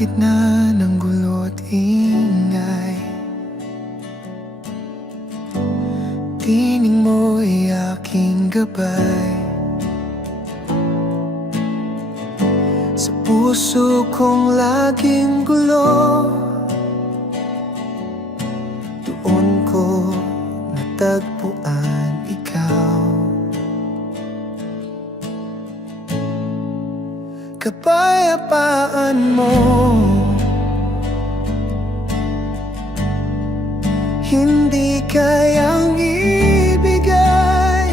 gitna ng gulo at ingay, tining mo'y aking gabay. Sa puso kong laging gulo, doon ko natagpuan ikaw. Kapayapaan mo, hindi kayang ibigay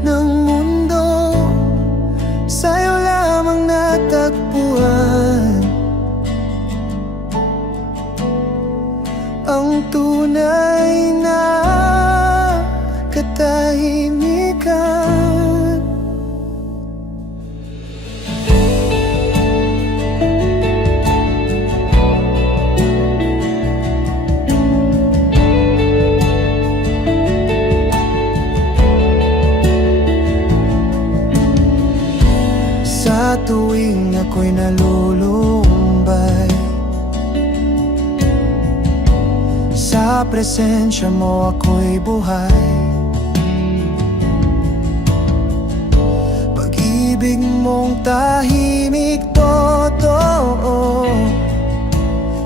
ng mundo, sa'yo lamang natagpuan ang tunay na katahimikan. Sa tuwing ako'y nalulumbay, sa presensya mo ako'y buhay. Pag-ibig mong tahimik totoo,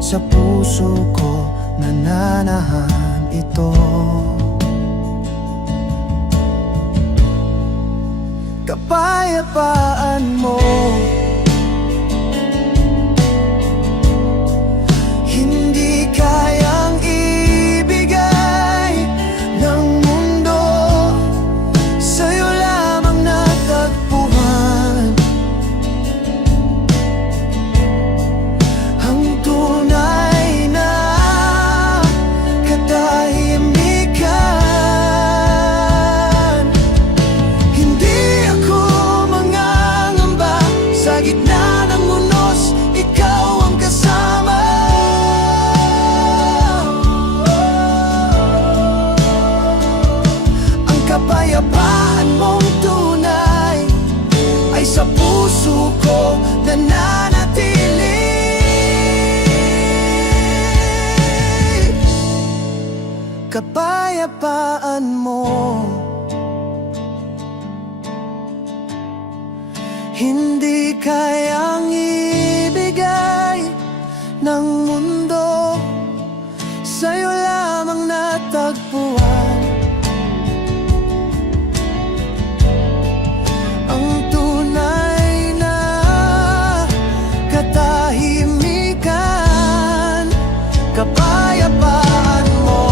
sa puso ko nananahan ito. Kapayapaan mo, hindi kayang ibigay ng mundo, sa'yo lamang natagpuan ang tunay na katahimikan. Sa gitna ng unos, ikaw ang kasama. Ang kapayapaan mong tunay ay sa puso ko nananatili. Kapayapaan mo, hindi kayang ibigay ng mundo, sa'yo lamang natagpuan ang tunay na katahimikan. Kapayapaan mo,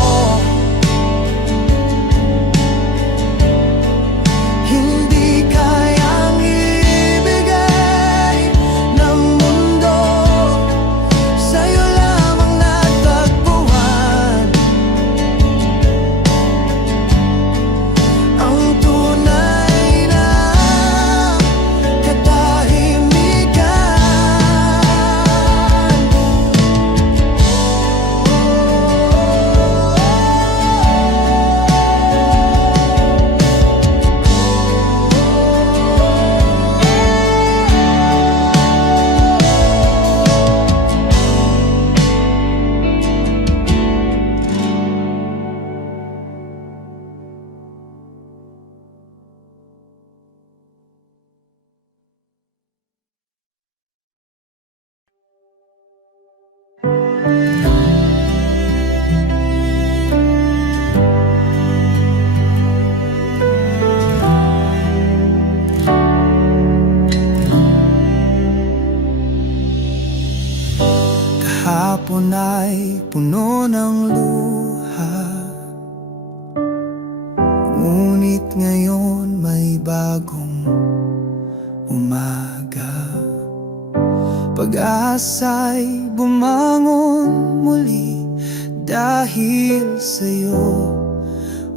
hindi kayang kahapon ay puno ng luha, ngunit ngayon may bagong umaga. Pag-asa'y bumangon muli dahil sa'yo,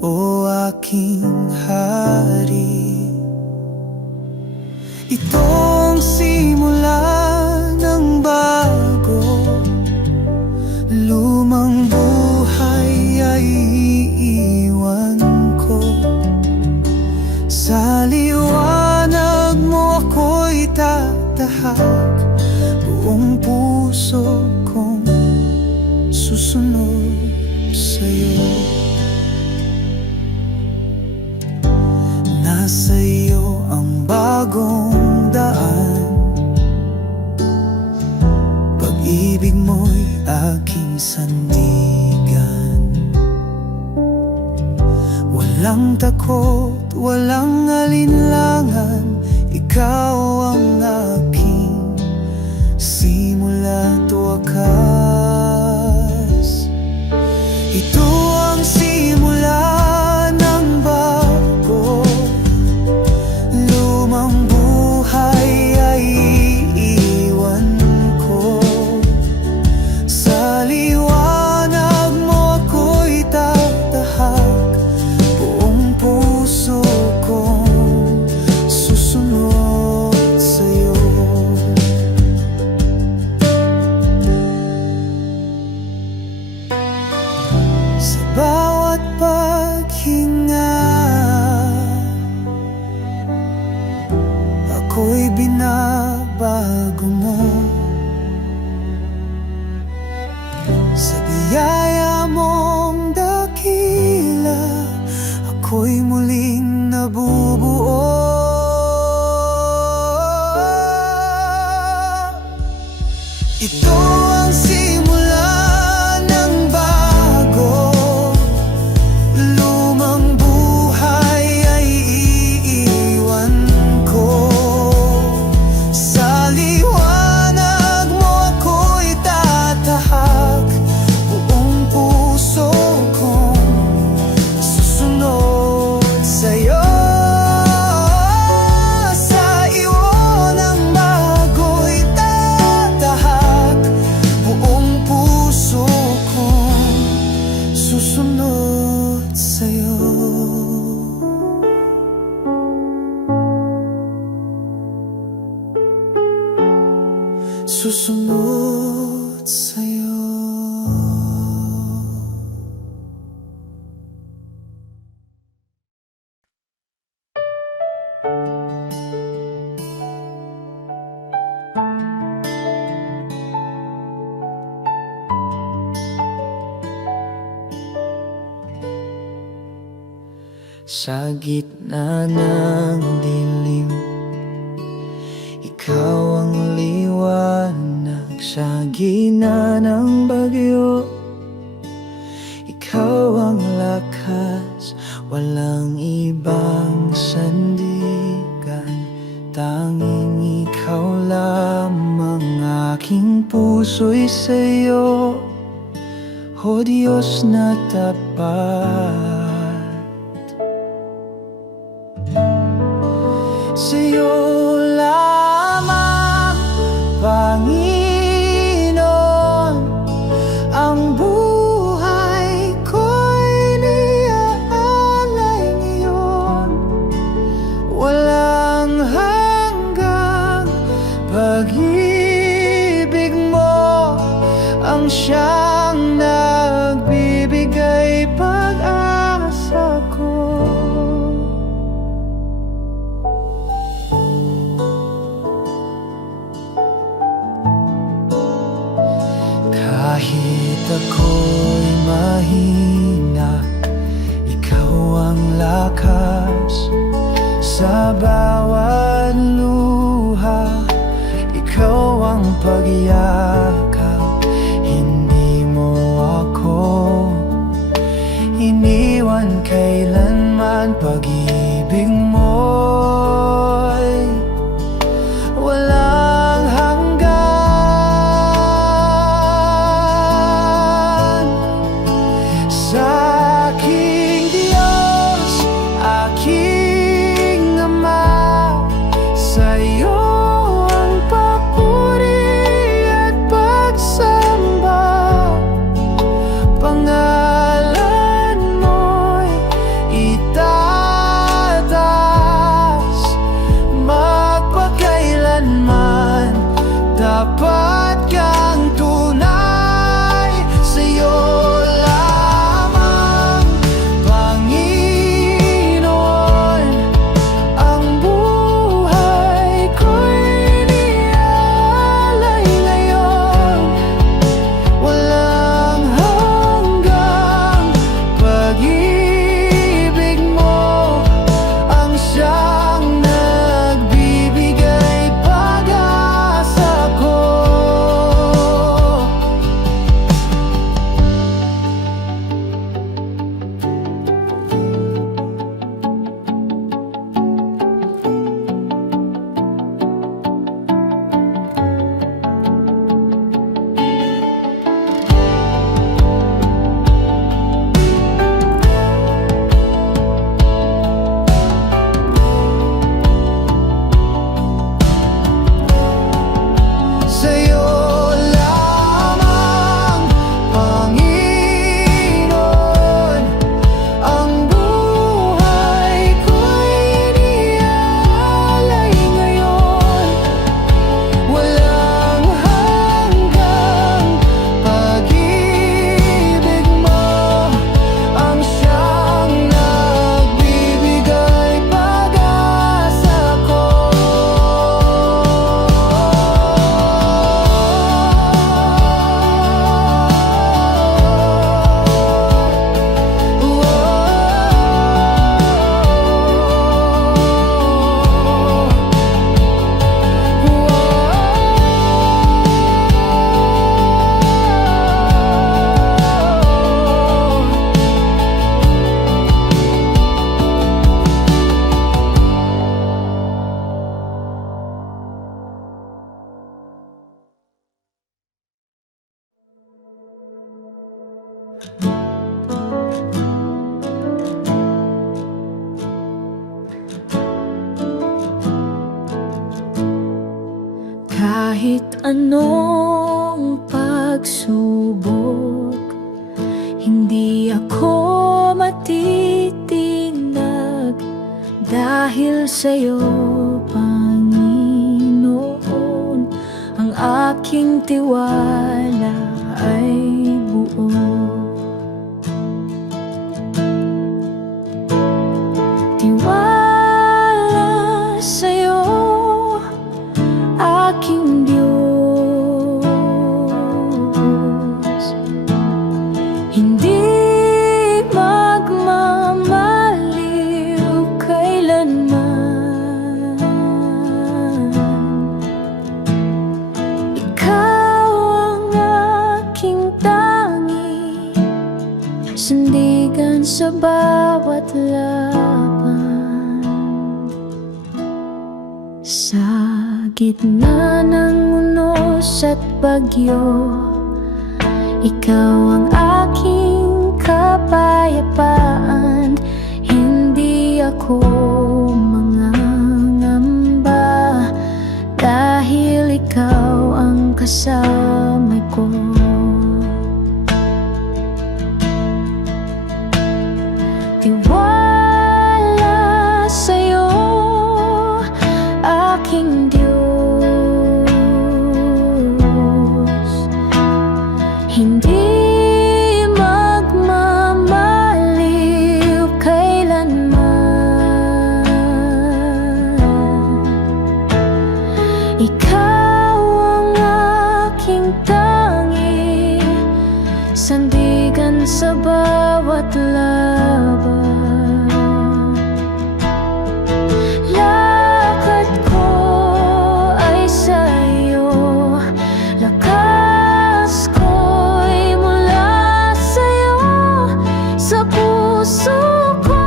o aking hari. Itong simula ng bago, lumang buhay ay iiwan ko. Sa liwanag mo ako'y tatahak, buong puso puso kong susunod sa'yo. Nasa iyo ang bagong daan, pag-ibig mo'y aking sandigan. Walang takot, walang alinlangan, ikaw ang aking simula't wakas. Ito ang simula ng bago, lumang buhay ay iiwan ko. Sa liwanag mo ako'y tatahak, buong puso kong susunod sa'yo. Sa bawat paghinga, ako'y binabago mo. Sa biyaya mong dakila, ako'y muling nabubuo. Ito ang simula ng bago, lumang buhay ay iiwan ko. Sa liwanag mo ako'y tatahak, buong puso kong susunod sa'yo. Sa iyo ng bago'y tatahak, buong puso kong susunod sa'yo. Susunod sa'yo. Sa gitna ng dilim, ikaw ang liwanag. Sa gitna ng bagyo, ikaw ang lakas. Walang ibang sandigan, tanging ikaw lamang. Aking puso'y sa'yo, o Diyos na tapat. Sa'yo lamang, Panginoon, ang buhay ko'y niaalay ngayon. Walang hanggang pag-ibig mo ang siyang nagbibigay pag-asa ko. Kahit ako'y mahina, ikaw ang lakas. Sa bawat luha, ikaw ang pagyakap. Hindi mo ako iniwan kailanman. Pag-ibig mo'y walang hanggan. Sa aking Diyos, aking Ama, sa'yo ang papuri Kahit anong pagsubok, hindi ako matitinag dahil sa'yo, Panginoon. Ang aking tiwala ay buo. Tiwala sa'yo, aking Diyos. Hindi magmamaliw kailanman. Ikaw ang aking tangi, sandigan sa bawat laban. Sa gitna ng unos at bagyo, ikaw ang aking kapayapaan. Hindi ako mangangamba dahil ikaw ang kasama ko. Tiwala sa'yo, aking Diyos. Hindi magmamaliw kailanman. Ikaw ang aking tangi, sandigan sa bawat laban. Lakad ko ay sa'yo, lakas ko'y mula sa'yo. Sa puso ko,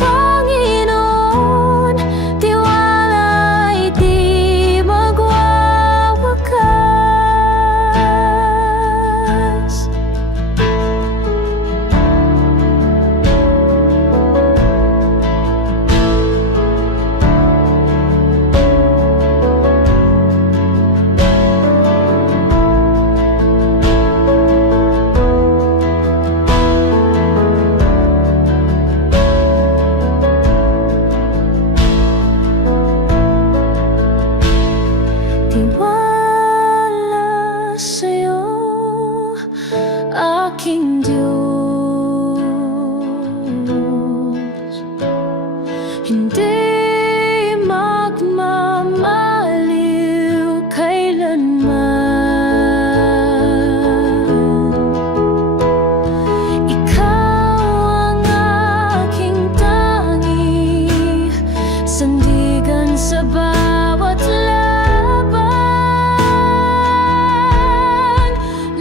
Panginoon, tiwala'y di magwawakas. Tiwala sa'yo, aking Diyos. Hindi magmamaliw kailanman. Ikaw ang aking tangi, sandigan sa bawat laban.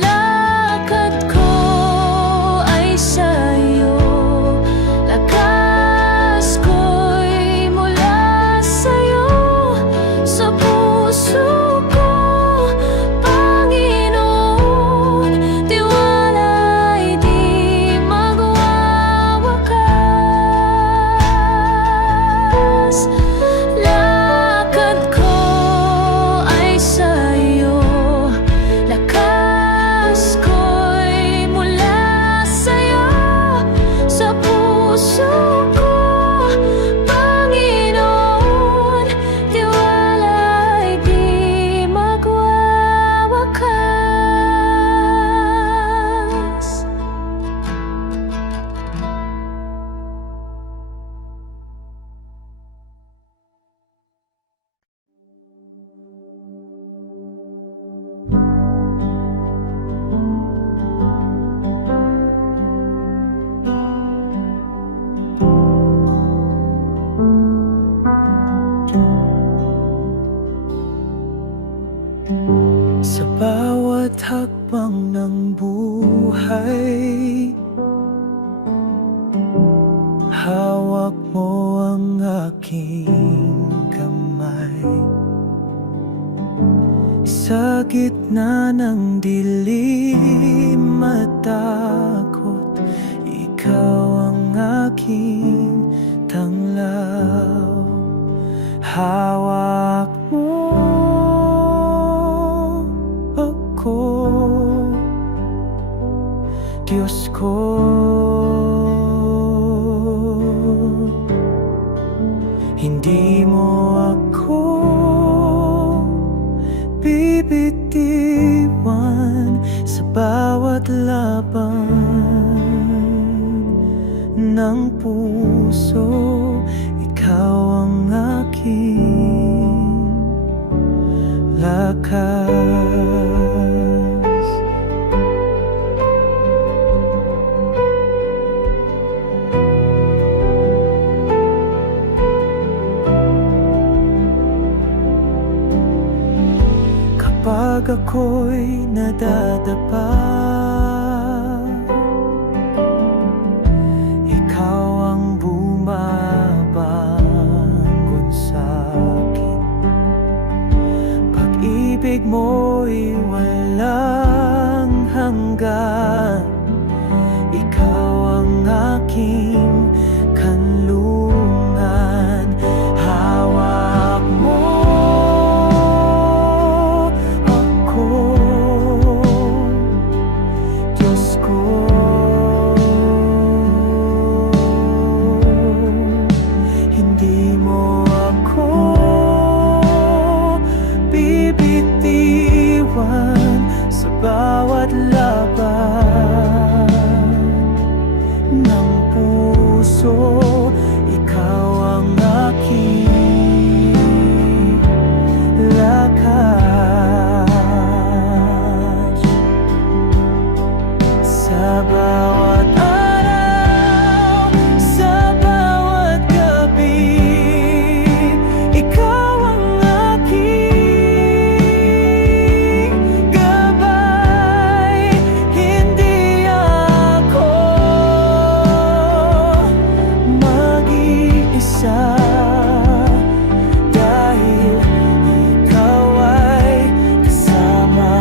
Lakad ko ay sa'yo, lakas ko'y mula sa'yo. Sa puso ko, Panginoon, tiwala'y di magwawakas. Lakad ko ay sa'yo, lakas ko'y mula sa'yo. Sa puso ko, Panginoon, tiwala'y di magwawakas. Sa bawat hakbang ng buhay, hawak mo ang aking kamay. Sa gitna ng dilim at takot, ikaw ang aking tanglaw. Hawak mo ako, Diyos ko. Hindi mo ako bibitiwan sa bawat laban ng puso. Ikaw ang aking lakas. Kapag ako'y nadadapa, ikaw ang bumabangon sa'kin. Pag-ibig mo'y walang hanggan. Ikaw ang aking kanlungan. Hawak mo ako, Diyos ko. Hindi mo ako bibitiwan sa bawat laban ng puso. Ikaw ang aking lakas. Sa bawat araw, sa bawat gabi, ikaw ang aking gabay. Hindi ako mag-iisa, dahil ikaw ay kasama.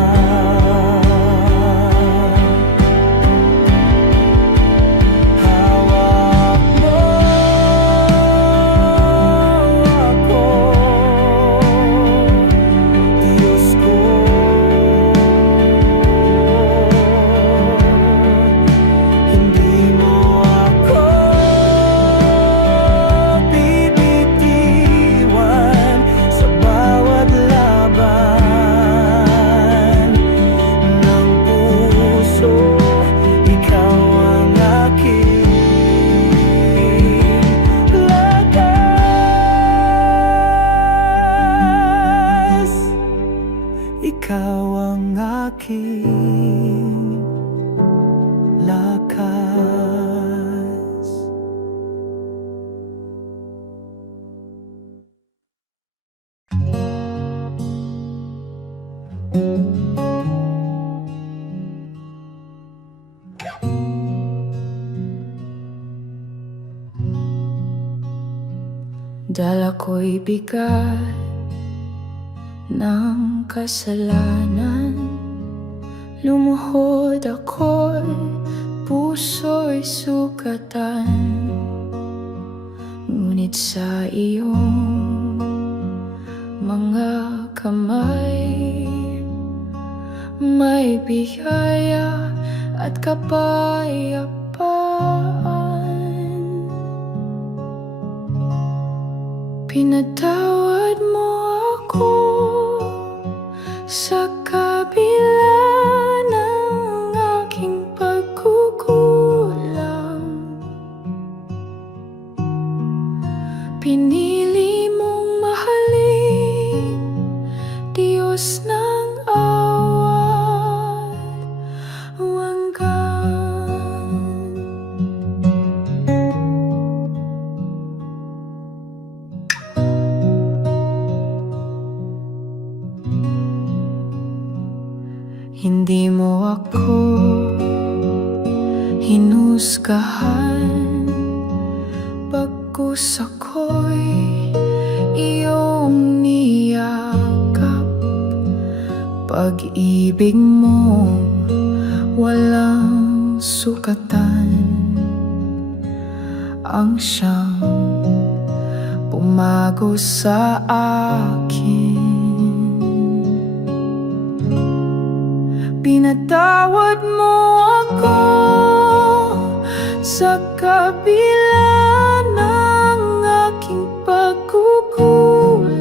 Hawak mo ako, Diyos ko. Hindi mo ako bibitiwan sa bawat laban ng puso. Ikaw ang aking lakas. Ikaw ang aking lakas. Dala ko'y bigat ng kasalanan. Lumuhod ako'y puso'y sugatan. Ngunit sa iyong mga kamay may biyaya at kapayapaan. Pinatawad mo ako sa kabila ng aking pagkukulang. Pinili mong mahalin, Diyos ng awa't wagan. Hindi mo ako hinusgahan, bagkus ako'y iyong niyakap. Pag-ibig mo walang sukatan, ang siyang pumago sa akin. Pinatawad mo ako sa kabila ng aking pagkukulang.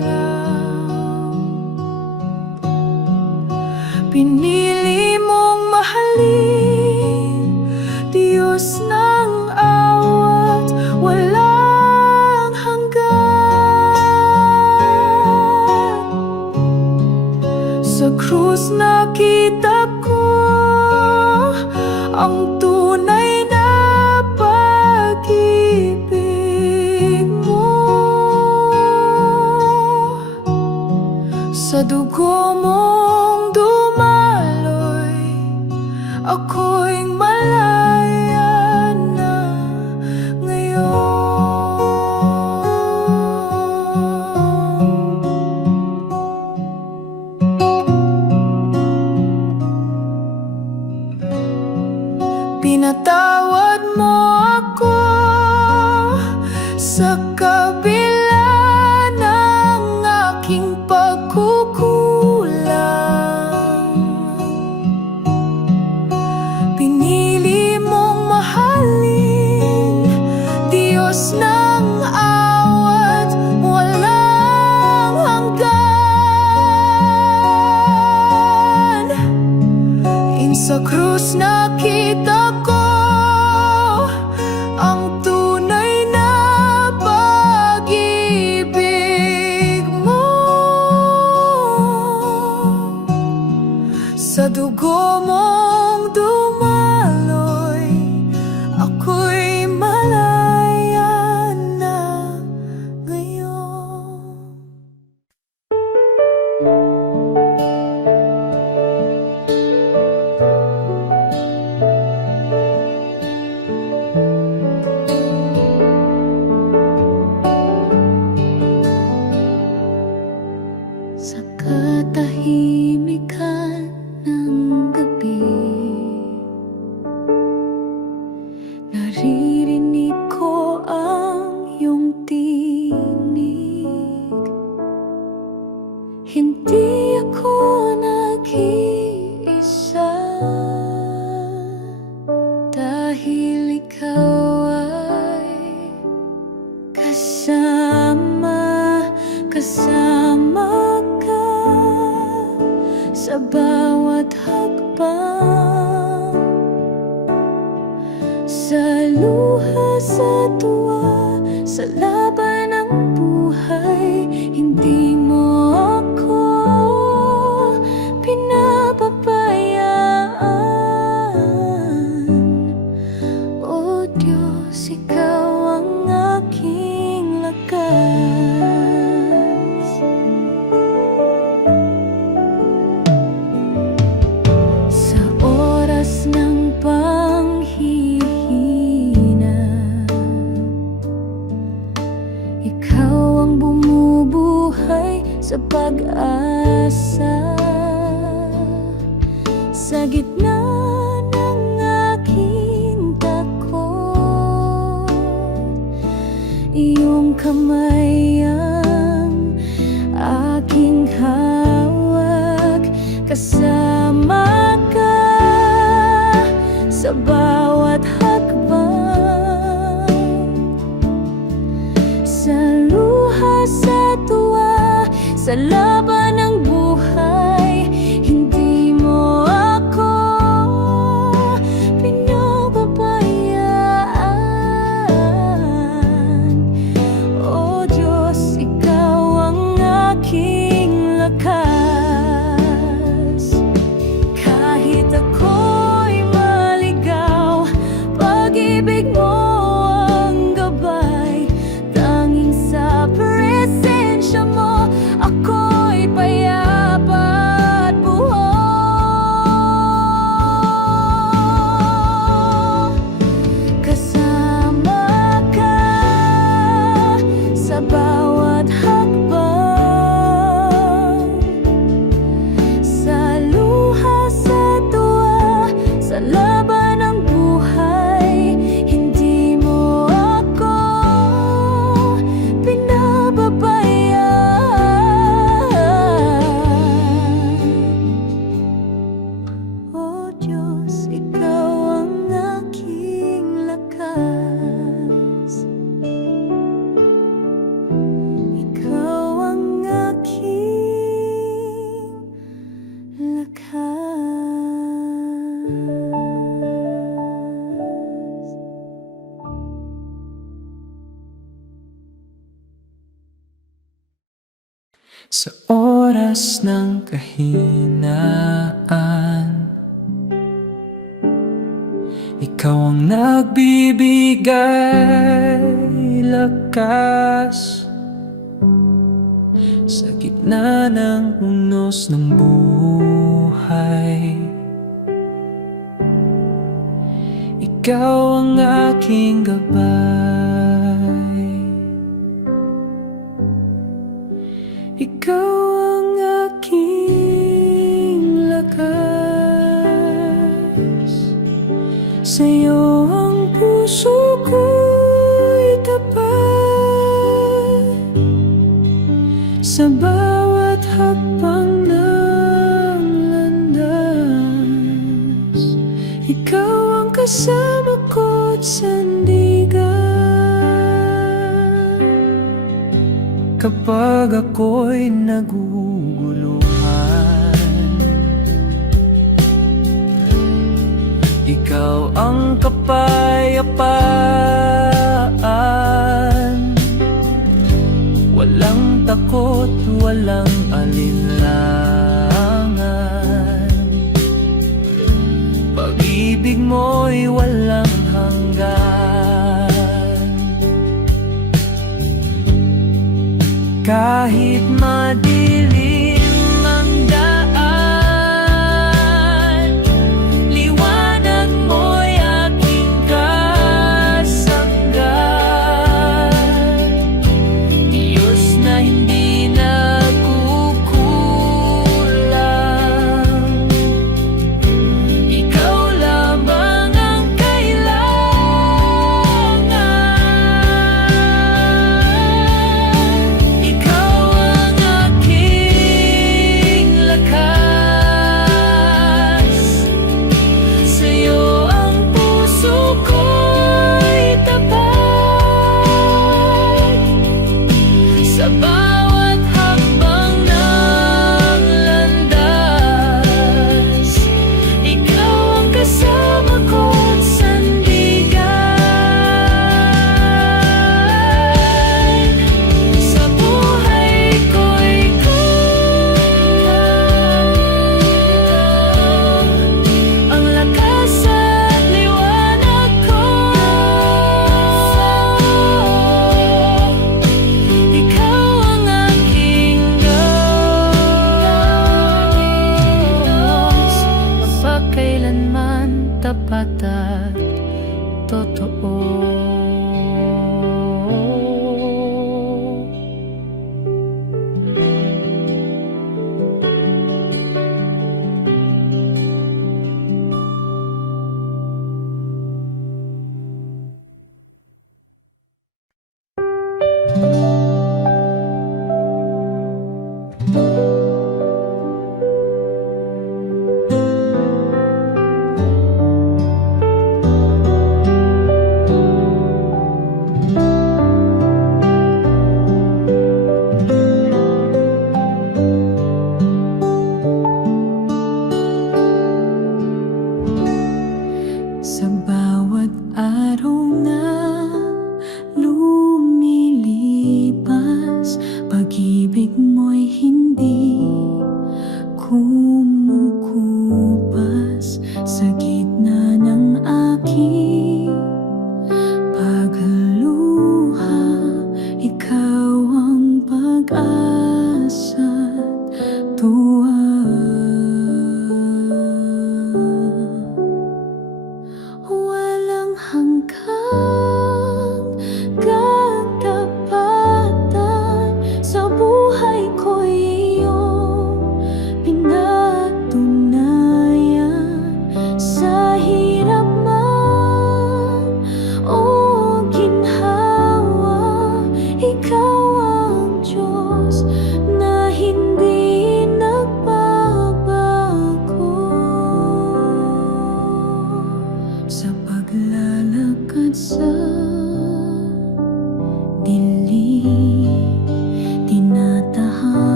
Pinili mong mahalin, Diyos ng awat walang hanggan. Sa krus nakita ko ang tunay na pag-ibig mo. Sa dugo mong dumaloy, ako'y malaya na ngayon. Pinatawad mo ako sa kabila ng aking pagkukulang. Pinili mong mahalin, Diyos ng awat walang hanggan. Sa krus nakita ko ang tunay na pag-ibig mo. Sa dugo mong dumaloy, ako'y malaya na ngayon. Sa katahimikan ng gabi, naririnig ko ang iyong tinig. Hindi ako nag-iisa, dahil ikaw ay kasama ka sa bawat hakbang, sa luha, sa tuwa, sa laban ng buhay. Hindi mo ako pinapabayaan. O Diyos, ikaw ang aking lakas. Sa oras ng panghihina, ikaw ang bumubuhay sa pag-asa. Sa gitna ng aking takot, iyong kamay ang aking hawak. Kasama ka sa bawat hakbang, sa luha, sa tuwa, sa laban ng buhay. Hindi mo ako pinapabayaan. O Diyos, ikaw ang aking lakas. Kahit ako'y maligaw, pag-ibig mo ang gabay. Tanging sa presensya mo ako oras ng kahinaan. Ikaw ang nagbibigay lakas sa gitna ng unos ng buhay. Ikaw ang aking gabay. Ikaw ang aking lakas. Sa'yo ang puso ko'y tapat. Sa bawat hakbang ng landas, ikaw ang kasama ko't sandigan. Kapag ako'y naguguluhan, ikaw ang kapayapaan. Walang takot, walang alinlangan. Pag-ibig mo'y walang hanggan. Kahit madilim ang daan, liwanag mo'y aking kasanggan. Diyos na hindi nagkukulang,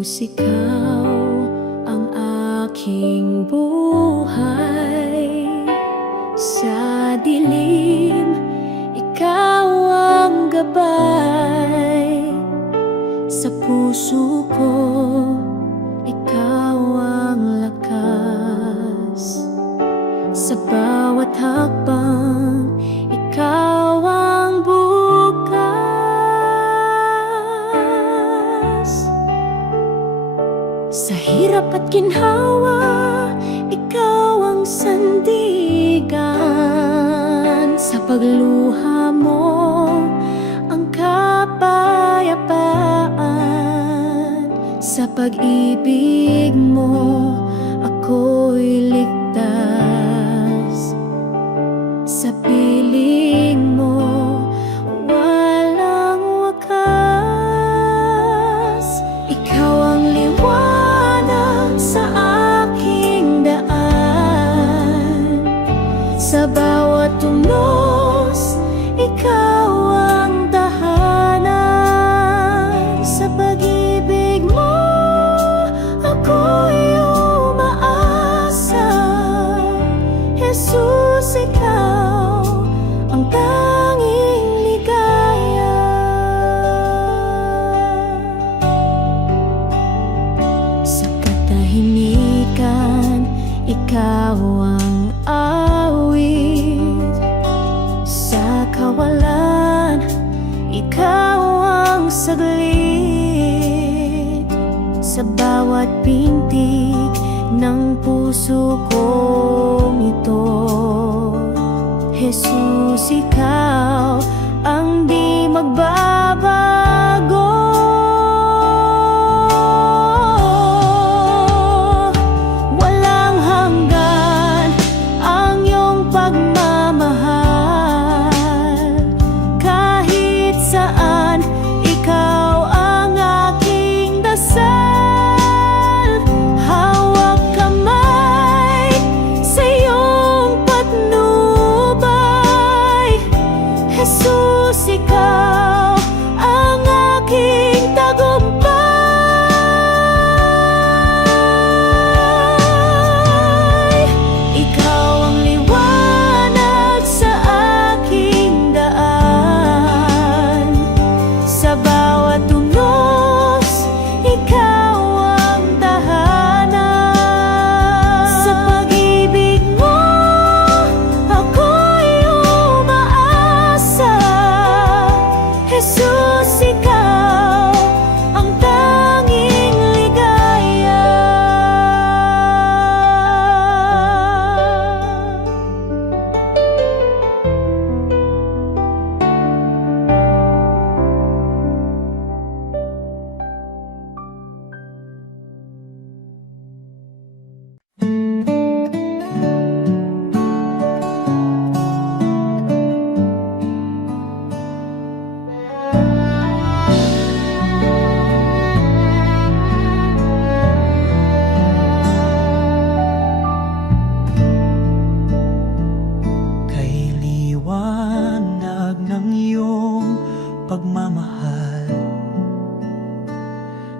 Jesus, ikaw ang aking buhay. Sa dilim, ikaw ang gabay. Sa puso ko, ikaw ang lakas. Sa bawat hakbang, ikaw ang bukas. Sa hirap at ginhawa, ikaw ang sandigan. Sa pagluha mo, ang kapayapaan. Sa pag-ibig mo, ako'y ligtas. Sa piling mo, walang wakas. Ikaw ang liwanag sa aking daan. Sa bawat tunos, ikaw ang tahanan. Sa pag-ibig mo, ako'y umaasa. Jesus, ikaw ang tanging ligaya. Sa katahimikan, ikaw ang awit. Sa kawalan, ikaw ang saglit. Sa bawat pintig ng puso kong ito, Jesus, ikaw ang di magbabago. Walang hanggan ang iyong pagmamahal. Kahit saan, ikaw ang aking dasal. Hawak kamay sa iyong patnubay. Jesus, ikaw ang aking tagumpay. Ikaw ang liwanag sa aking daan. Sa bawat tunos, ikaw ang tahanan. Sa pag-ibig mo, ako'y umaasa. Jesus, ikaw ang tanging ligaya. Kay liwanag ng iyong pagmamahal.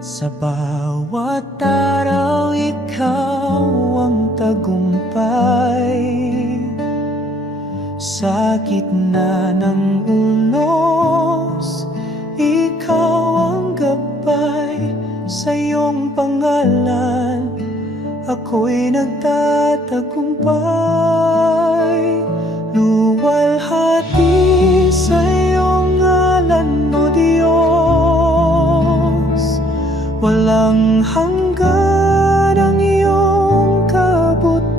Sa bawat araw, ikaw ang tagumpay. Sa gitna ng unos, ikaw ang gabay. Sa iyong pangalan, ako'y nagtatagumpay. Luwalhati sa iyong ngalan, O Diyos. Walang hanggan ang iyong kabutihan.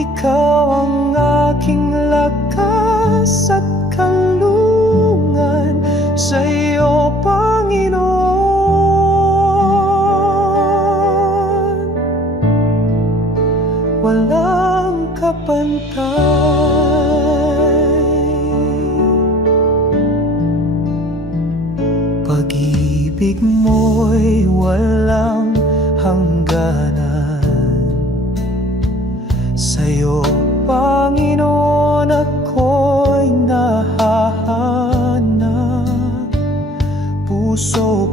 Ikaw ang aking lakas at kalungan. Sa iyo, Panginoon, walang kapantay. Pag-ibig mo'y walang hangganan. Sa'yo, Panginoon, ako'y nahahanap. Puso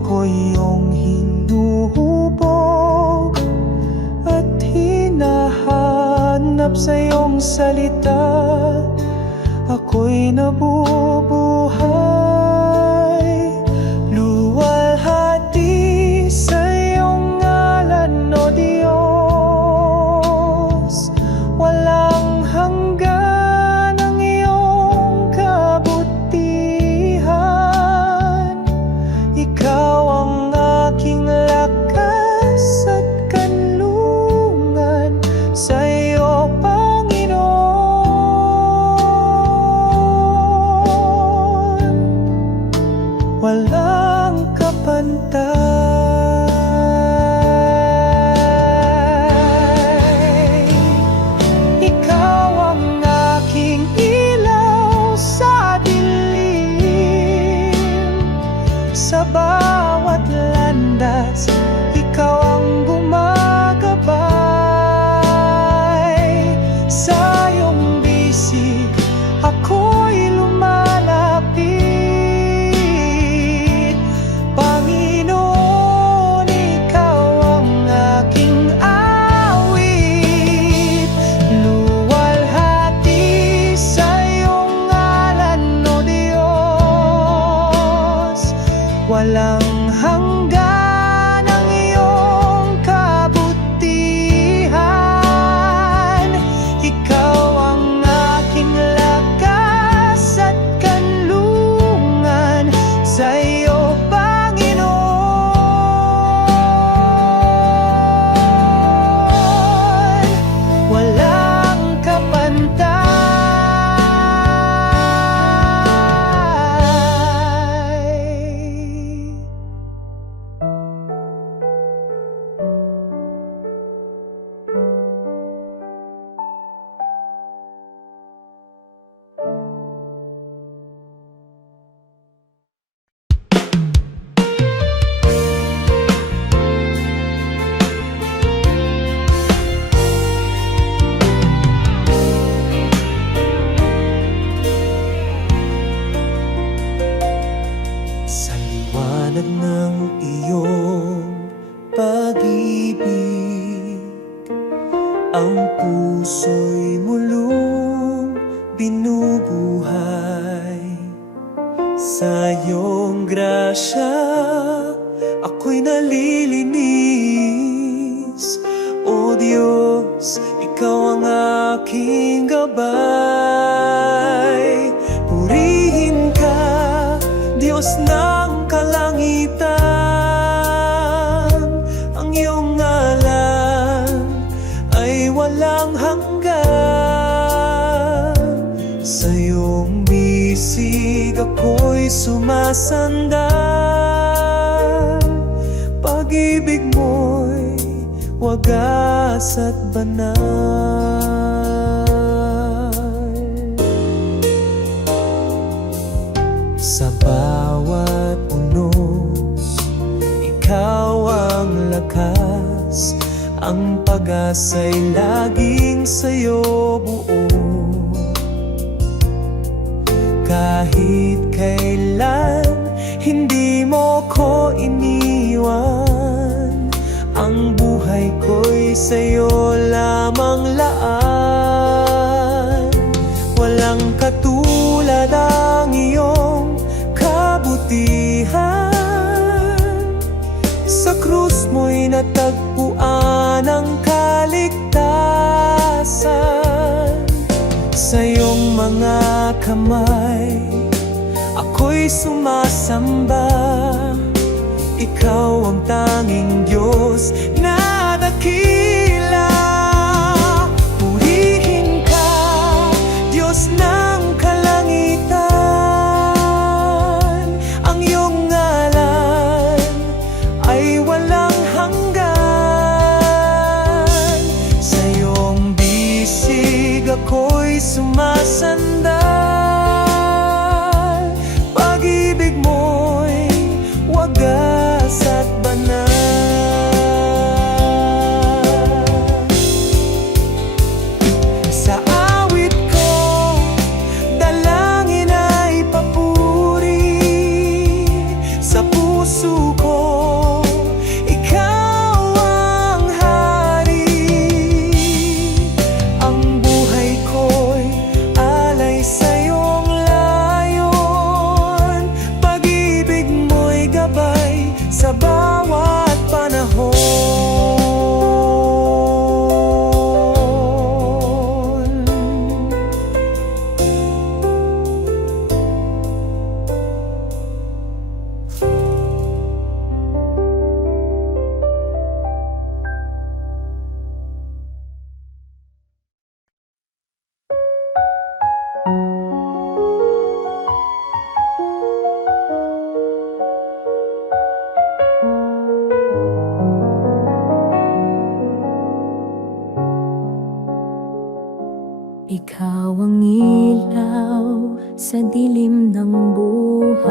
sa iyong salita, ako'y nabubuhay. Luwalhati sa iyong ngalan, O Diyos. Walang hanggan ang iyong kabutihan. Ikaw ang aking lakas at kanlungan, sa iyo, Panginoon. Walang kapantay. Ikaw ang aking ilaw sa dilim. Sa bawat landas, ikaw ang gumagabay. Sa iyong bisig, ako'y lumalapit. Panginoon, ikaw ang aking awit. Luwalhati sa iyong ngalan, O Diyos. Walang hanggan ang iyong kabutihan. Ikaw ang aking lakas at kanlungan, sa iyo, Panginoon. Walang kapantay. Sa liwanag ng iyong pag-ibig, ang puso'y mulong binubuhay. Sa iyong grasya, ako'y nalilinis. O Diyos, ikaw ang aking gabay. Purihin ka, Diyos ng kalangitan. Ang iyong ngalan ay walang hanggan. Sa iyong bisig, ako'y sumasandal. Pag-ibig mo'y wagas at banal. Sa bawat unos, ikaw ang lakas. Ang pag-asa'y laging sa'yo buo. Kahit kailan, hindi mo ko iniwan. Ang buhay ko'y sa'yo lamang laan. Walang katulad ang iyong kabutihan. Sa krus mo'y natagpuan ang kaligtasan. Sa iyong mga kamay, ako'y sumasamba. Ikaw ang tanging Diyos na dakila. Purihin ka, Diyos ng kalangitan. Ang iyong ngalan ay walang hanggan. Sa iyong bisig, ako'y sumasandal. Pag-ibig mo'y wagas at banal. Sa awit ko, dalangin ay papuri. Sa puso ko, ikaw ang hari. Ang Ikaw ang ilaw sa dilim ng buhay.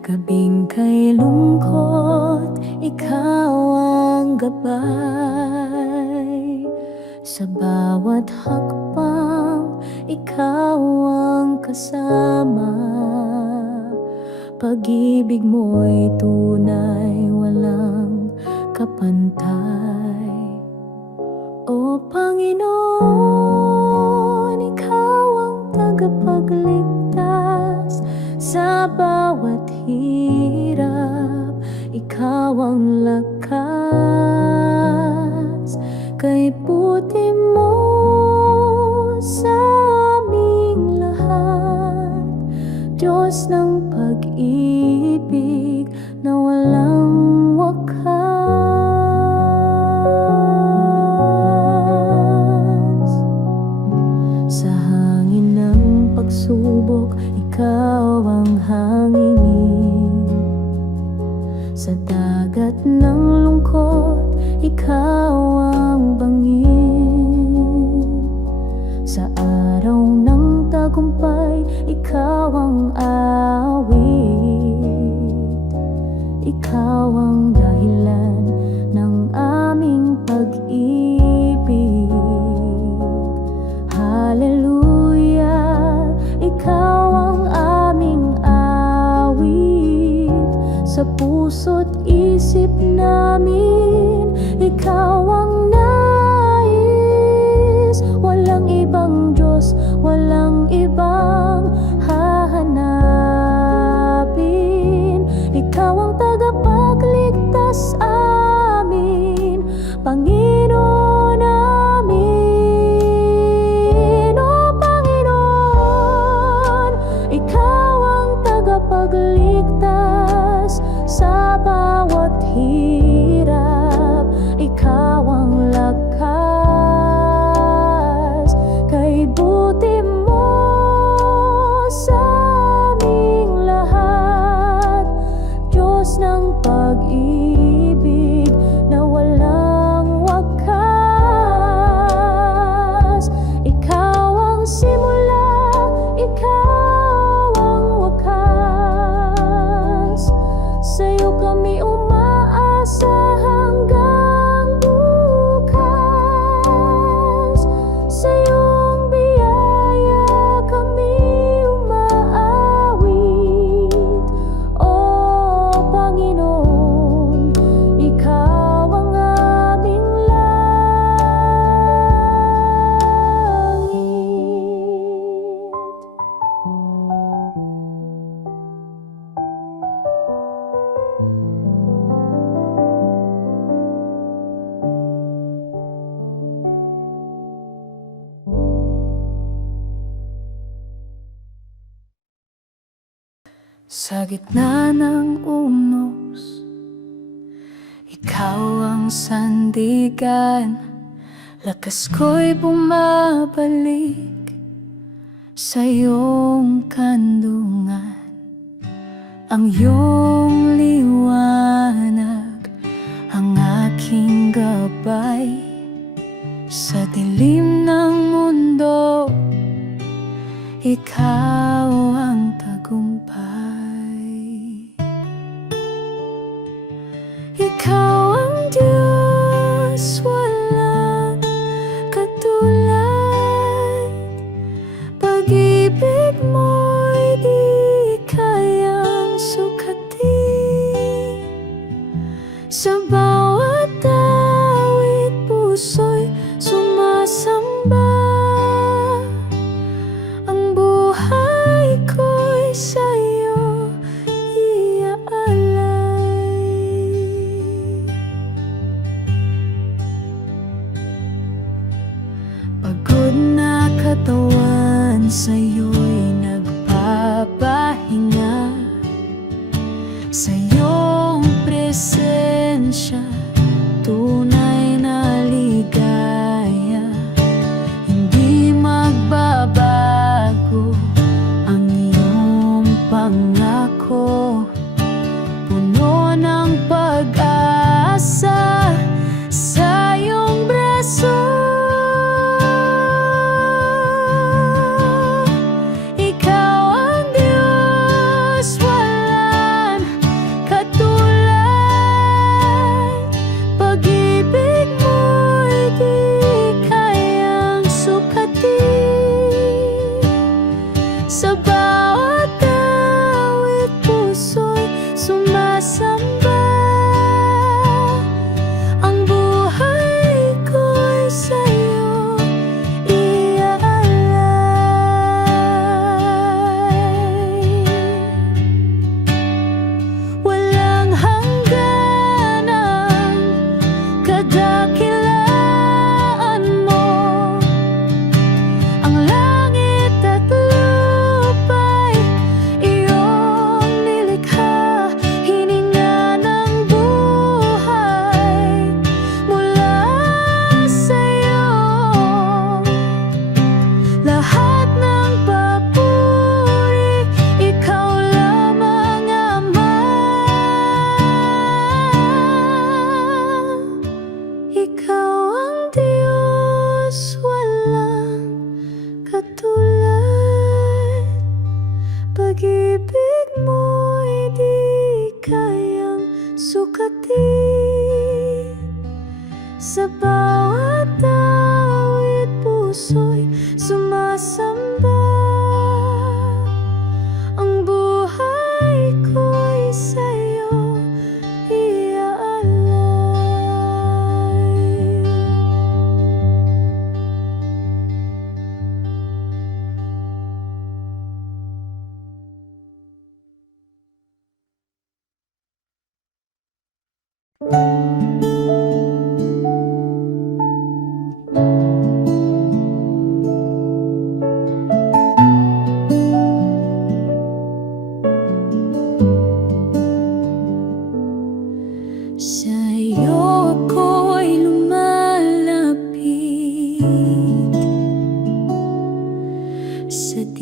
Gabing kay lungkot, ikaw ang gabay. Sa bawat hakbang, ikaw ang kasama. Pag-ibig mo'y tunay, walang kapantay. O Panginoon, ikaw ang tagapagligtas sa bawat hirap. Ikaw ang lakas, kay puti mo sa aming lahat. Diyos ng pag-ibig na walang wakas. Sa hangin ng pagsubok, ikaw ang hanginin. Sa dagat ng lungkot, ikaw ang bangin. Sa araw ng tagumpay, ikaw ang awit. Ikaw ang dahilan ng aming pag-ibig. Hallelujah, ikaw ang aming awit. Sa puso't isip namin, ikaw ang nais. Walang ibang Diyos, walang ibang hahanapin. Ikaw ang tagapagligtas amin, Panginoon namin. O Panginoon, ikaw ang tagapagligtas sa bawat hirap. Ikaw ang lakas, kay buti mo sa aming lahat. Diyos ng pag-ibig na walang wakas. Ikaw ang simula, ikaw ang wakas. Sa'yo kami umaasa hanggang bukas. Sa iyong biyaya kami umaawit. O Panginoon, ikaw ang aming langit. Sa gitna ng unos, ikaw ang sandigan. Lakas ko'y bumabalik sa iyong kandungan. Ang iyong liwanag ang aking gabay. Sa dilim ng mundo, ikaw ang tagumpay. Ikaw ang Diyos, walang katulad. Pag-ibig mo'y di kayang sukatin. Sa bawat awit, puso'y sumasamba. Ang buhay ko'y sa'yo iaalay. Pagod na katawan, sa'yo'y nagpapahinga. Sa iyong presensya, tunay na ligaya. Hindi magbabago ang iyong pangako. Puno ng pag-asa sa iyong braso.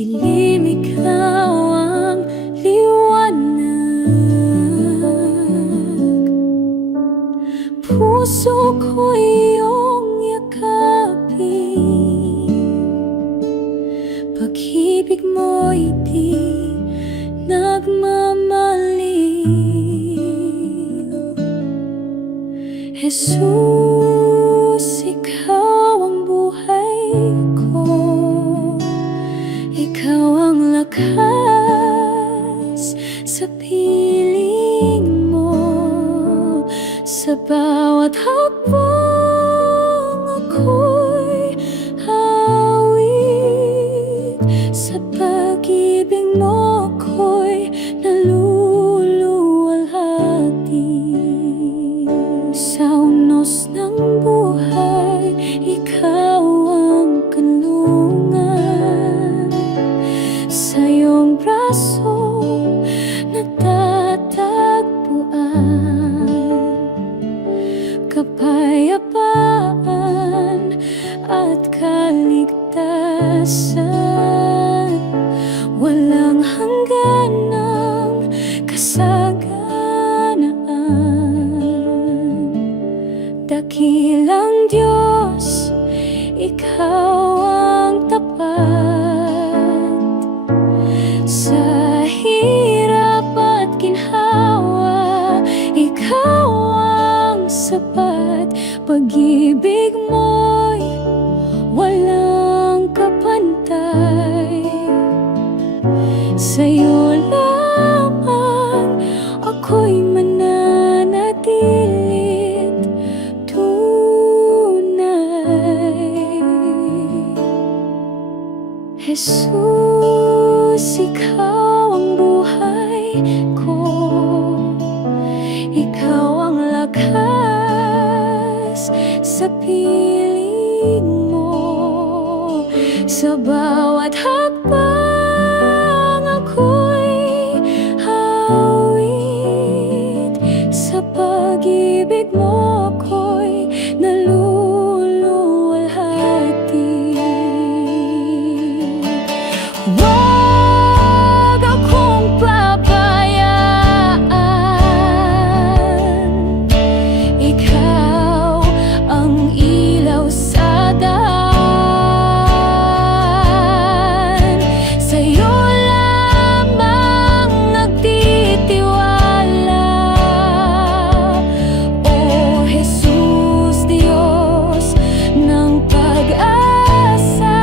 dilim ikaw ang liwanag. Puso ko iyong yakapin, pag-ibig mo'y di nagmamaliw. Jesus, ikaw ang buhay ko, ikaw ang lakas sa piling mo. Sa bawat hakbang ako'y hawig, sa pag-ibig mo ako'y naluluwalhati. Sa unos ng buhay, ikaw ang kanlungan. Sa iyong braso natatagpuan kapayapaan at kaligtasan. Walang hangganang kasaganaan. Dakilang Diyos, ikaw ang tapat. Sa hirap at ginhawa, ikaw ang sapat. Pag-ibig mo'y walang kapantay. Sa'yo lamang ako'y mananatilit tunay. Jesus, ikaw ang buhay ko, ikaw ang lakas sa piling mo. Sa bawat hakbang ako'y hawid, sa pag-ibig mo ako'y naluluwalhati. Huwag akong pabayaan, ikaw ang ilaw sa daan. Sa'yo lamang nagtitiwala, O Jesus, Diyos ng pag-asa.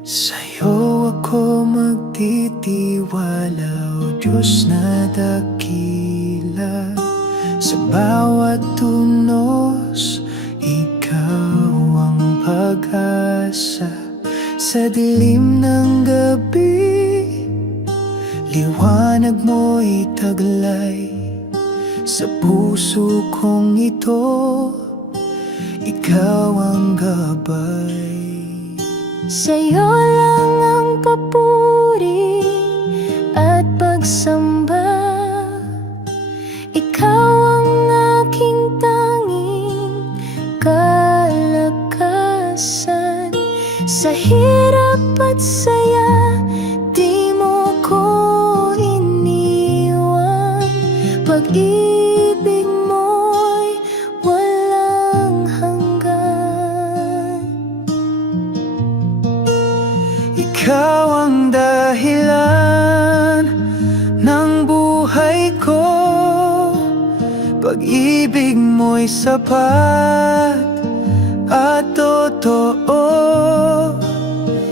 Sa'yo ako magtitiwala, O Diyos na dakila. Sa bawat tunos, Ikaw ang pag-asa. Sa dilim ng gabi, liwanag mo'y taglay. Sa puso kong ito, Ikaw ang gabay. Sa'yo lang ang papuri at pagsamba, ikaw ang aking tanging kalakasan. Sa hirap at saya, di mo ko iniwan. Pag-ibig mo'y walang hanggan. Ikaw ang dahilan ng mo'y sapat at totoo.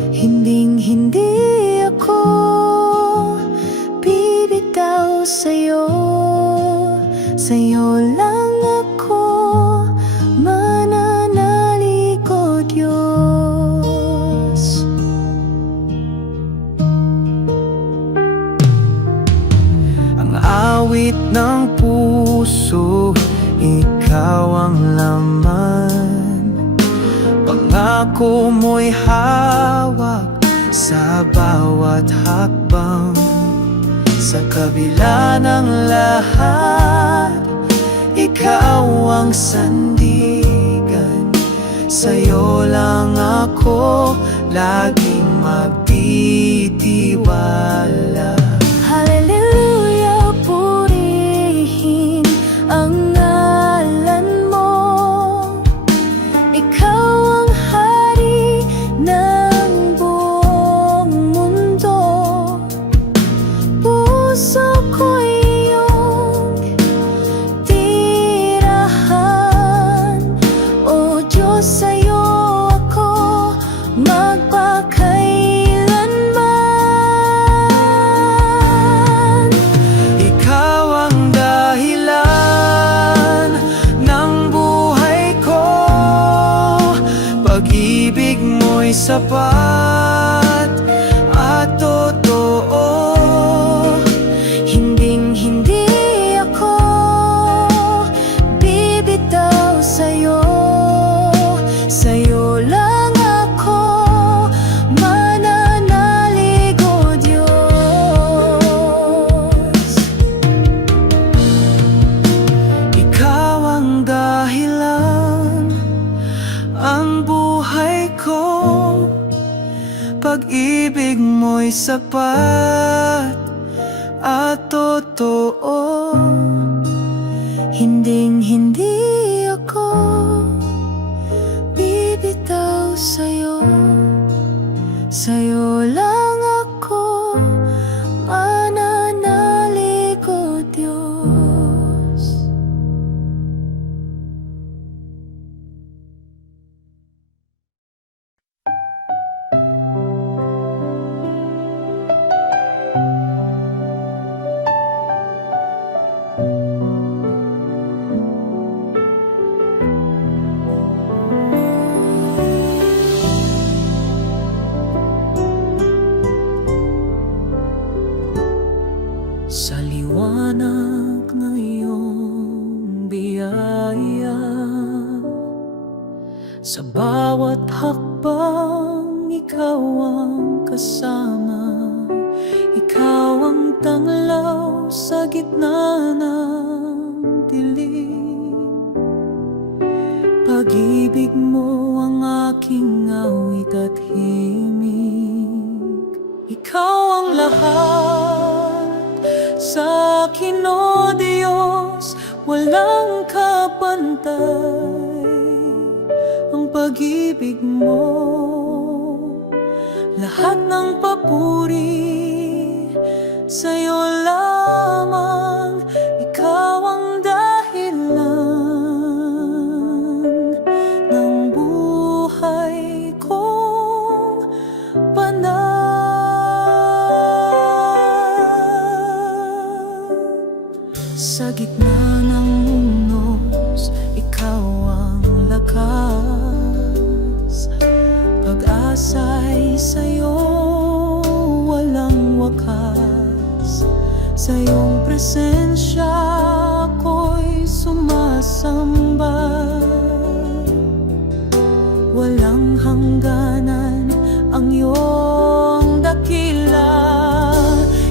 Hinding-hindi ako bibitaw sa'yo. Sa'yo lang ako mananalig, o Diyos. Ang awit ng puso, ikaw ang laman. Pangako mo'y hawak sa bawat hakbang. Sa kabila ng lahat, ikaw ang sandigan. Sa'yo lang ako laging magtitiwala. Hallelujah, purihin ang ngalan mo. Ikaw ang hari ng buong mundo. Puso ko'y iyong tirahan, O Diyos, sa'yo ako magpakailanman. Ikaw ang dahilan ng buhay ko. Pag-ibig mo'y sapat at totoo. Hinding-hindi ako bibitaw sa'yo. Sa'yo lang ako mananalig, o Diyos. Ikaw ang dahilan, ang buhay ko. Pag-ibig mo'y sapat at totoo. Hinding-hindi ako bibitaw sa'yo. Sa'yo lang ako mananalig, o Diyos. Sa liwanag ng iyong biyaya, sa bawat hakbang ikaw ang kasama. Ikaw ang tanglaw sa gitna ng dilim. Pag-ibig mo ang aking awit at himig. Ikaw ang lahat sa akin, o Diyos, walang kapantay. Ang pag-ibig mo, lahat ng papuri sa'yo lamang. Ikaw ang dahilan ng buhay kong banal. Sa gitna ng unos, ikaw ang lakas. Pag-asa'y sa'yo walang wakas. Sa iyong presensya ako'y sumasamba. Walang hangganan ang iyong dakila.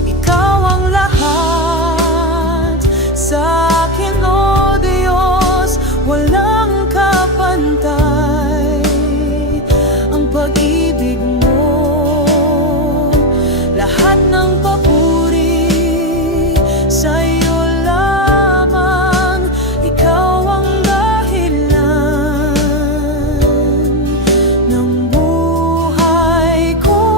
Ikaw ang lahat sa akin, o Diyos, walang kapantay. Ang pag-ibig mo, lahat ng papuri sa'yo lamang. Ikaw ang dahilan ng buhay ko.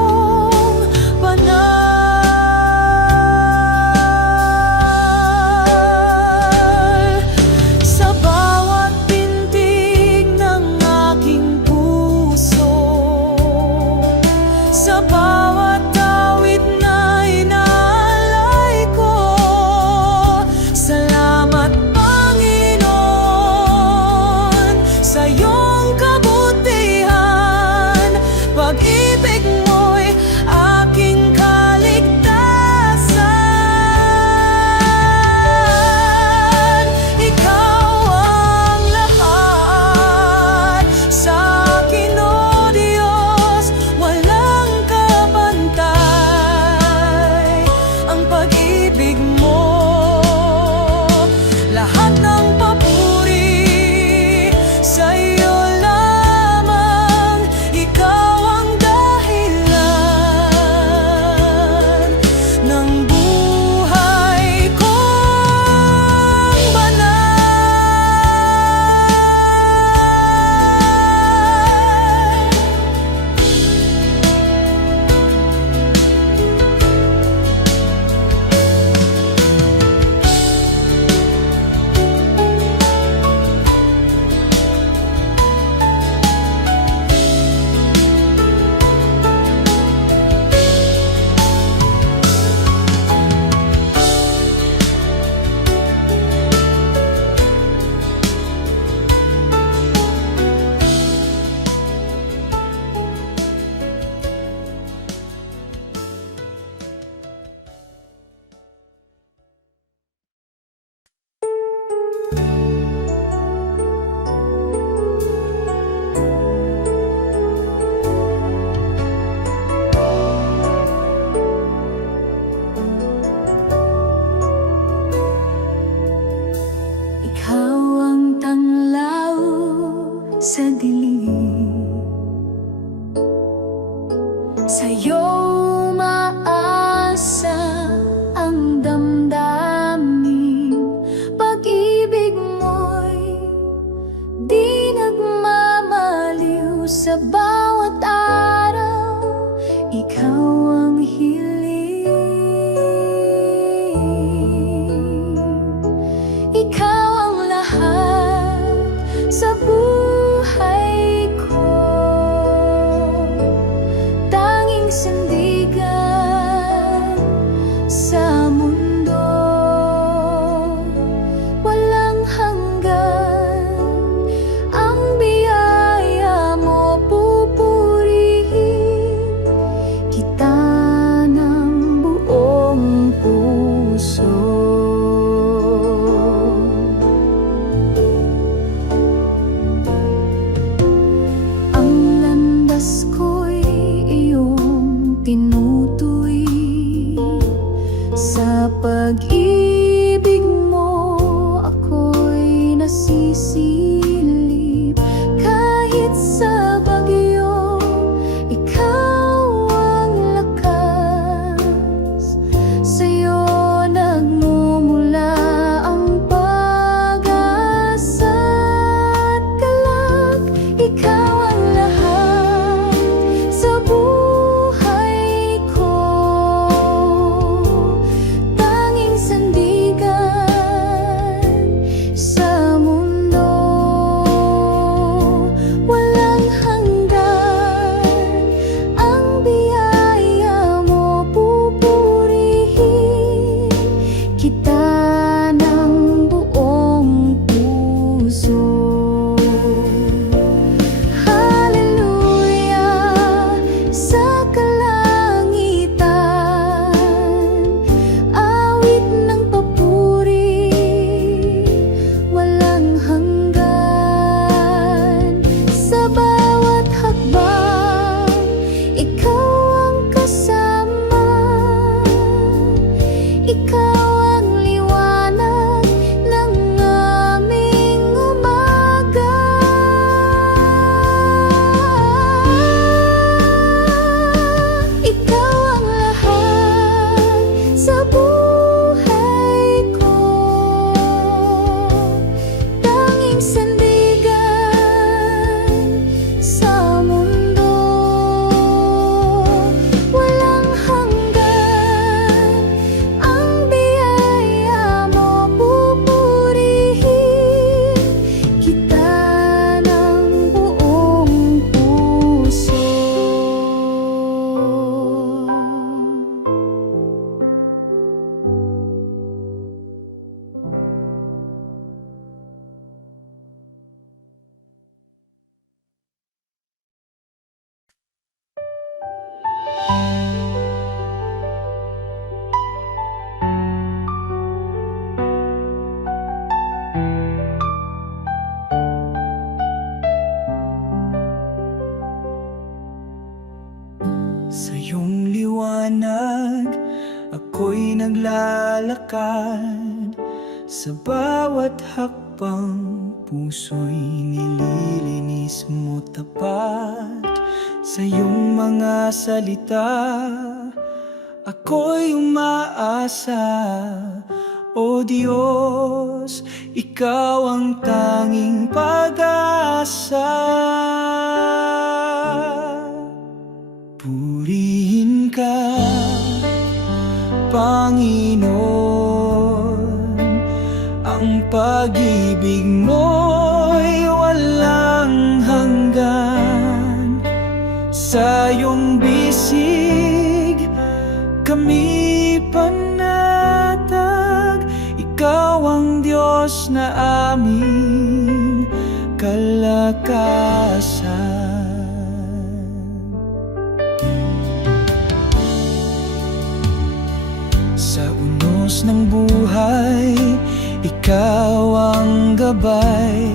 ako'y naglalakad. Sa bawat hakbang, puso'y nililinis mo tapat. Sa iyong mga salita, ako'y umaasa. O Diyos, Ikaw ang tanging pag-asa. Purihin ka, Panginoon. Ang pag-ibig mo'y walang hanggan. Sa iyong bisig kami panatag. Ikaw ang Diyos na aming kalakasan. Sa unos ng buhay, Ikaw ang gabay.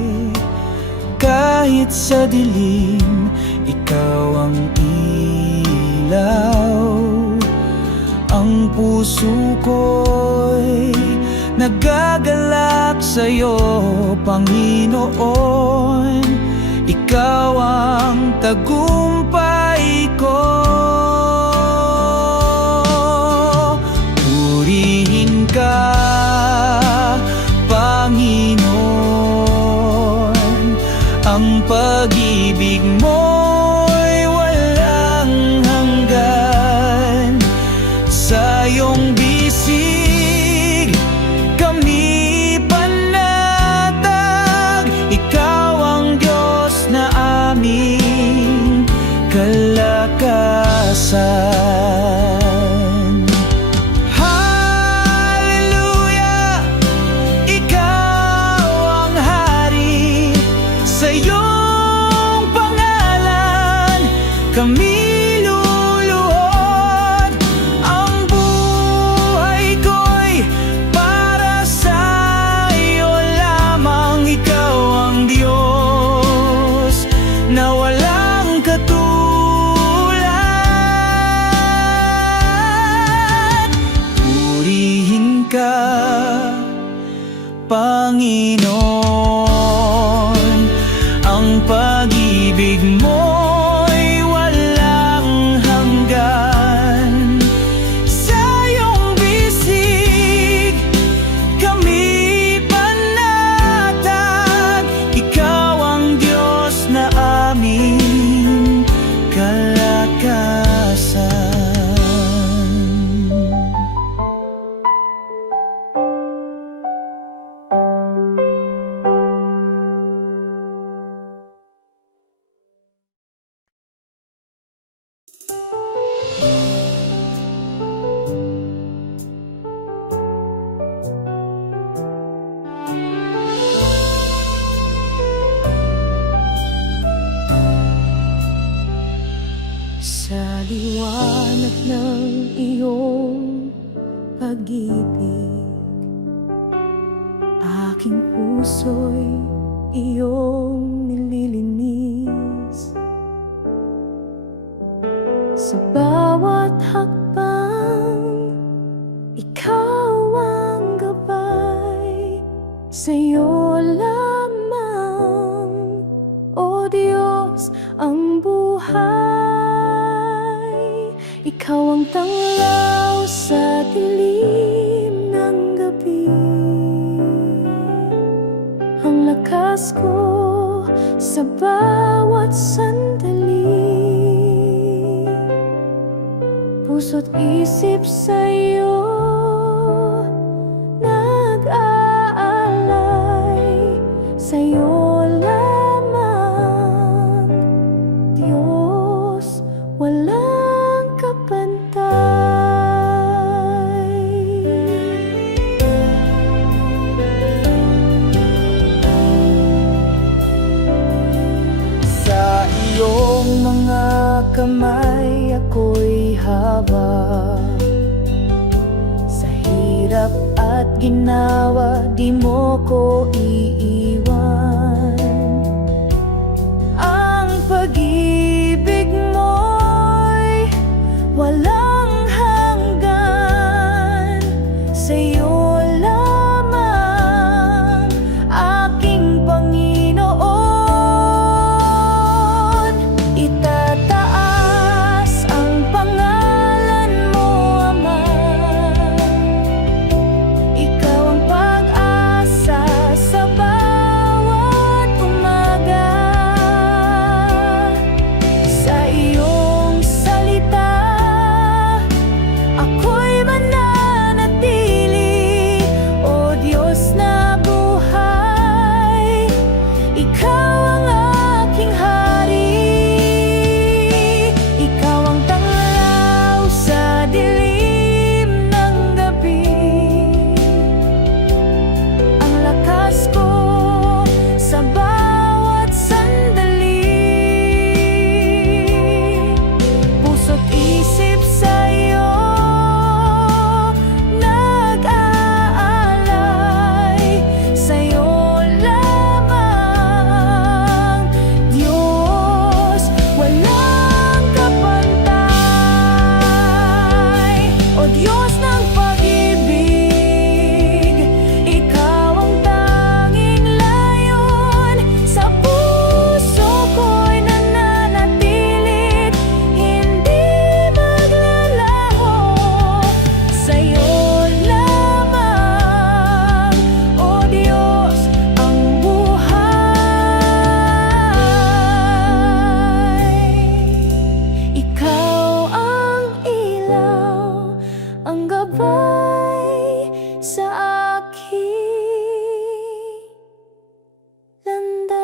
Kahit sa dilim, Ikaw ang ilaw. Ang puso ko'y nagagalak sa'yo, Panginoon. Ikaw ang tagumpay ko. Purihin ka, Panginoon. Ang pag-ibig mo'y walang hanggan. Sa iyong bisig kami panatag. Ikaw ang Diyos na aming kalakasan. Hallelujah! Ikaw ang hari. Sa iyong pangalan kami na walang katulad. Purihin ka, Panginoon. Ang pag-ibig mo'y walang hanggan. Sa iyong bisig kami panatag. Ikaw ang Diyos na aming kalakasan. Sa liwanag ng iyong pag-ibig, aking puso'y iyong nililinis. Sa bawat hakbang, ikaw ang gabay. Sa iyo lamang, O Diyos, ang buhay. Ikaw ang tanglaw sa dilim ng gabi. Ang lakas ko sa bawat sandali. Puso't isip sa'yo nag-aalay. Sa'yo lamang, Diyos, walang kapantay. Sa iyong mga kamay ako'y hawak. Sa hirap at ginawa, di mo ko iiwan. Ang pag-ibig mo'y walang hanggan. ang gabay sa aking landas.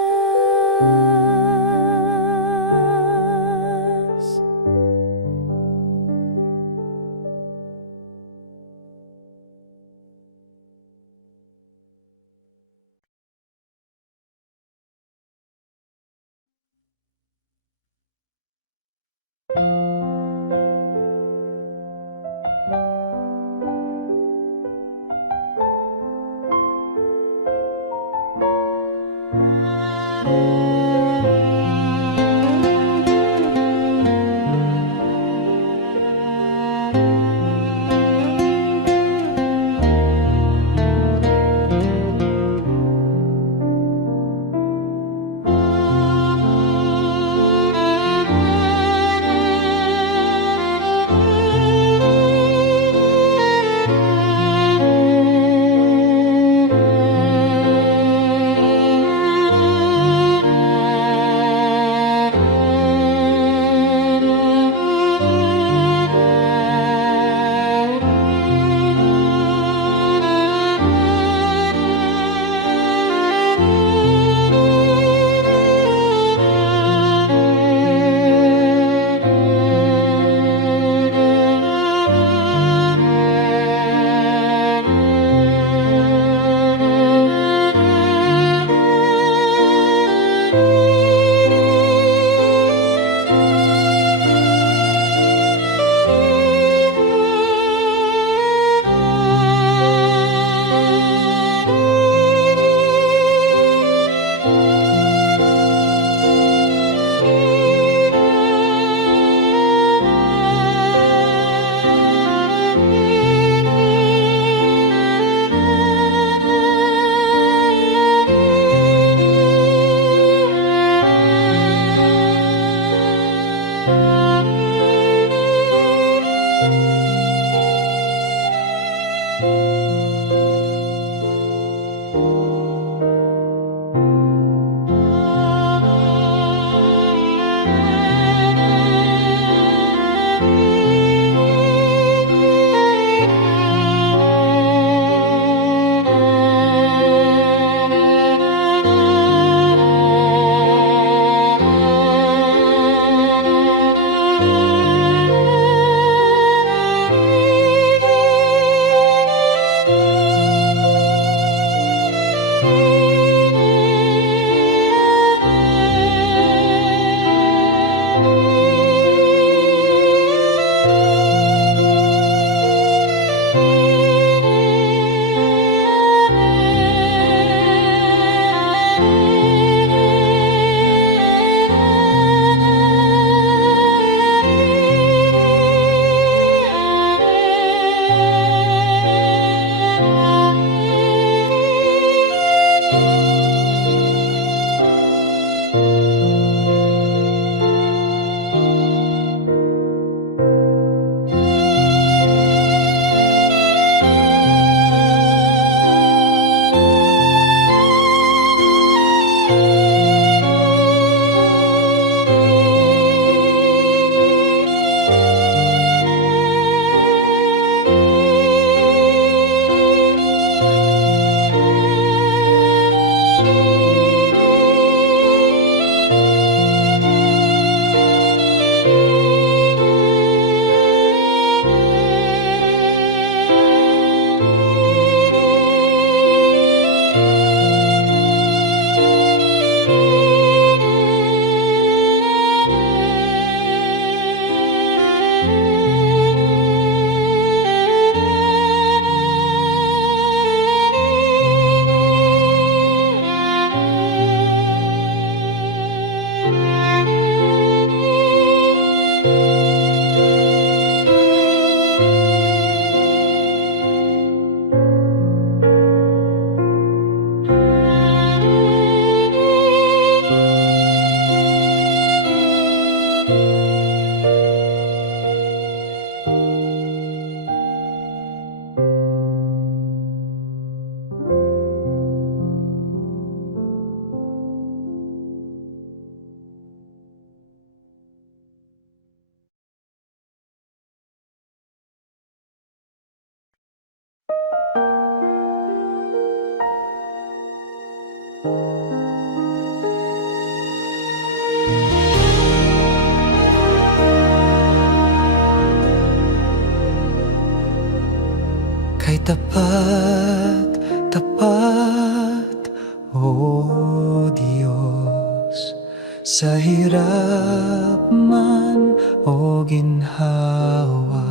tapat, tapat, O Diyos, sa hirap man o ginhawa.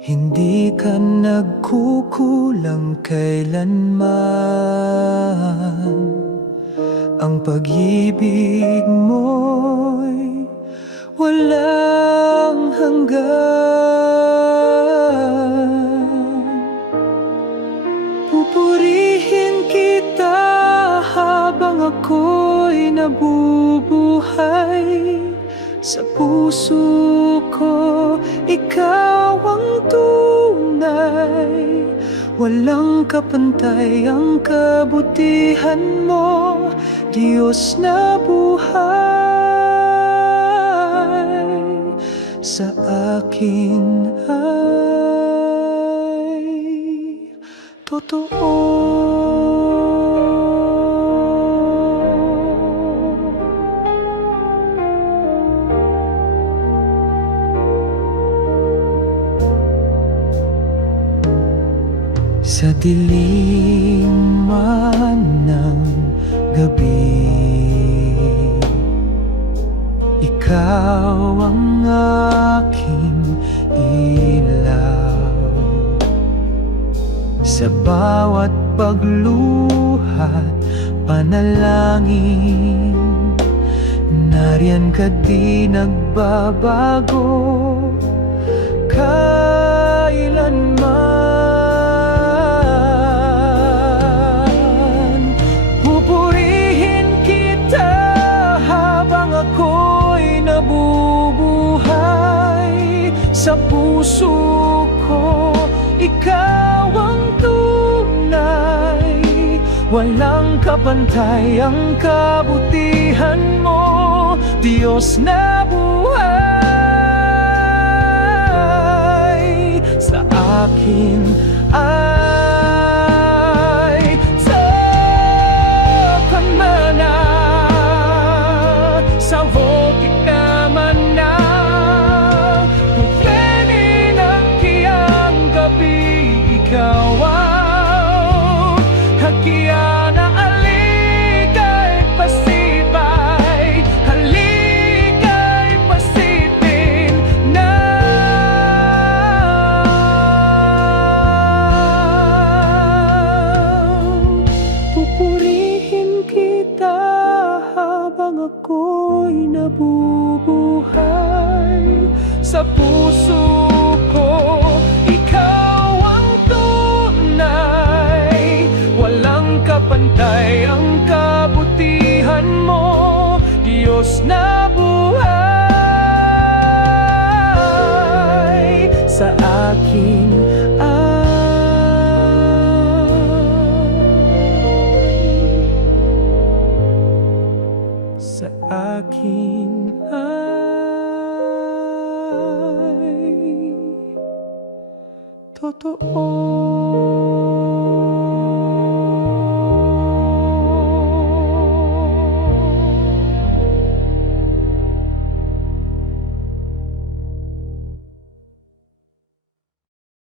Hindi ka nagkukulang kailanman, ang pag-ibig mo'y walang hanggan. Pupurihin kita habang ako'y nabubuhay. Sa puso ko, ikaw ang tunay. Walang kapantay ang kabutihan mo, Diyos na buhay. Sa akin ay totoo. Sa dilim man ng gabi, ikaw ang aking ilaw. Sa bawat pagluhat, panalangin, nariyan ka di nagbabago kailanman. Pupurihin kita habang ako'y nabubuhay. Sa puso ko, ikaw ang tunay. Walang kapantay ang kabutihan mo, Diyos na buhay. Sa akin ay takamana, sa votik naman na pupeni ng kiyang gabi. Ikaw ang hagyan na alikay pasibay, halikay pasipin na. Pupurihin kita habang ako'y nabubuhay. Sa puso ko, ikaw ang tunay. Walang kapantay ang kabutihan mo, Diyos na buhay. Sa akin sa akin ay totoo. 「君の声が聞こえる」